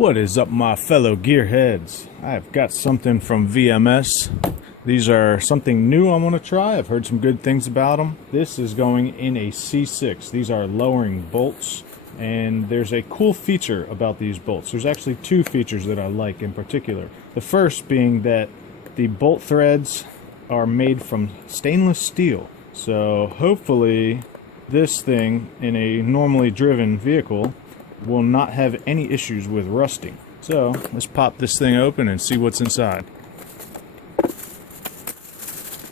What is up, my fellow gearheads? I've got something from VMS. These are something new I want to try. I've heard some good things about them. This is going in a C6. These are lowering bolts, and there's a cool feature about these bolts. There's actually two features that I like in particular. The first being that the bolt threads are made from stainless steel. So hopefully this thing in a normally driven vehicle will not have any issues with rusting. So let's pop this thing open and see what's inside.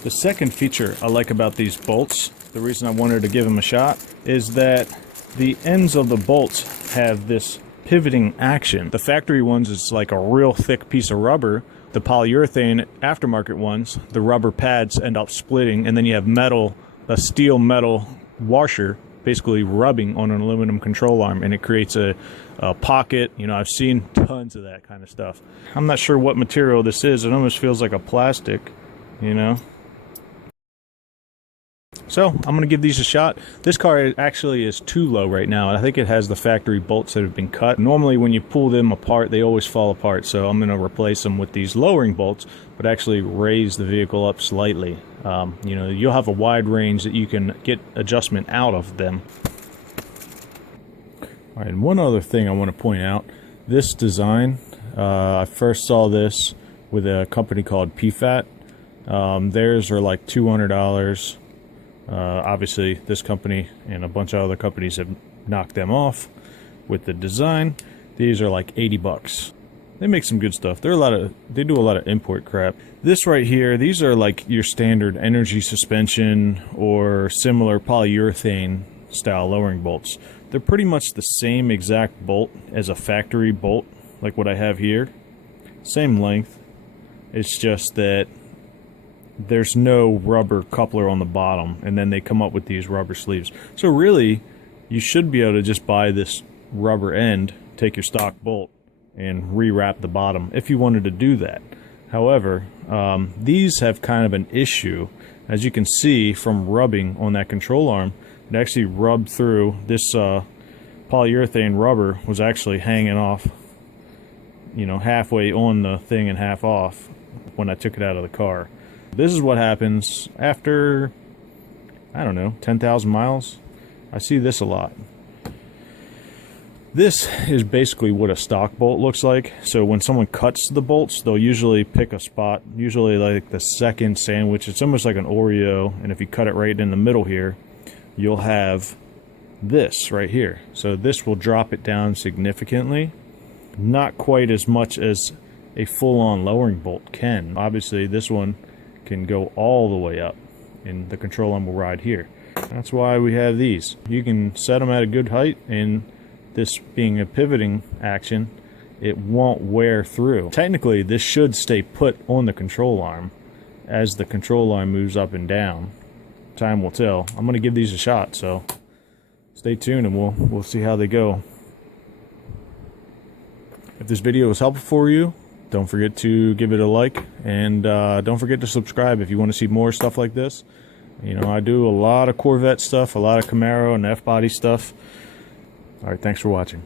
The second feature I like about these bolts, the reason I wanted to give them a shot, is that the ends of the bolts have this pivoting action. The factory ones is like a real thick piece of rubber. The polyurethane aftermarket ones, the rubber pads end up splitting, and then you have metal, a steel metal washer basically rubbing on an aluminum control arm, and it creates a pocket. You know, I've seen tons of that kind of stuff. I'm not sure what material this is. It almost feels like a plastic, you know. So I'm going to give these a shot. This car actually is too low right now. I think it has the factory bolts that have been cut. Normally when you pull them apart, they always fall apart. So I'm going to replace them with these lowering bolts, but actually raise the vehicle up slightly. You know, you'll have a wide range that you can get adjustment out of them. All right, and one other thing I want to point out. This design, I first saw this with a company called PFADT. Theirs are like $200. Obviously this company and a bunch of other companies have knocked them off with the design. These are like 80 bucks. They make some good stuff. They do a lot of import crap. This right here, these are like your standard energy suspension or similar polyurethane style lowering bolts. They're pretty much the same exact bolt as a factory bolt, like what I have here. Same length. It's just that there's no rubber coupler on the bottom, and then they come up with these rubber sleeves. So really, you should be able to just buy this rubber end, take your stock bolt, and rewrap the bottom if you wanted to do that. However, these have kind of an issue. As you can see from rubbing on that control arm, it actually rubbed through. This polyurethane rubber was actually hanging off, you know, halfway on the thing and half off when I took it out of the car. This is what happens after, I don't know, 10,000 miles. I see this a lot. This is basically what a stock bolt looks like. So when someone cuts the bolts, they'll usually pick a spot, usually like the second sandwich. It's almost like an Oreo, and if you cut it right in the middle here, you'll have this right here. So this will drop it down significantly. Not quite as much as a full-on lowering bolt can. Obviously, this one can go all the way up, and the control arm will ride here. That's why we have these. You can set them at a good height, and this being a pivoting action, it won't wear through. Technically, this should stay put on the control arm as the control arm moves up and down. Time will tell. I'm going to give these a shot, so stay tuned and we'll see how they go. If this video was helpful for you, don't forget to give it a like, and don't forget to subscribe if you want to see more stuff like this. You know, I do a lot of Corvette stuff, a lot of Camaro and F-body stuff. All right, thanks for watching.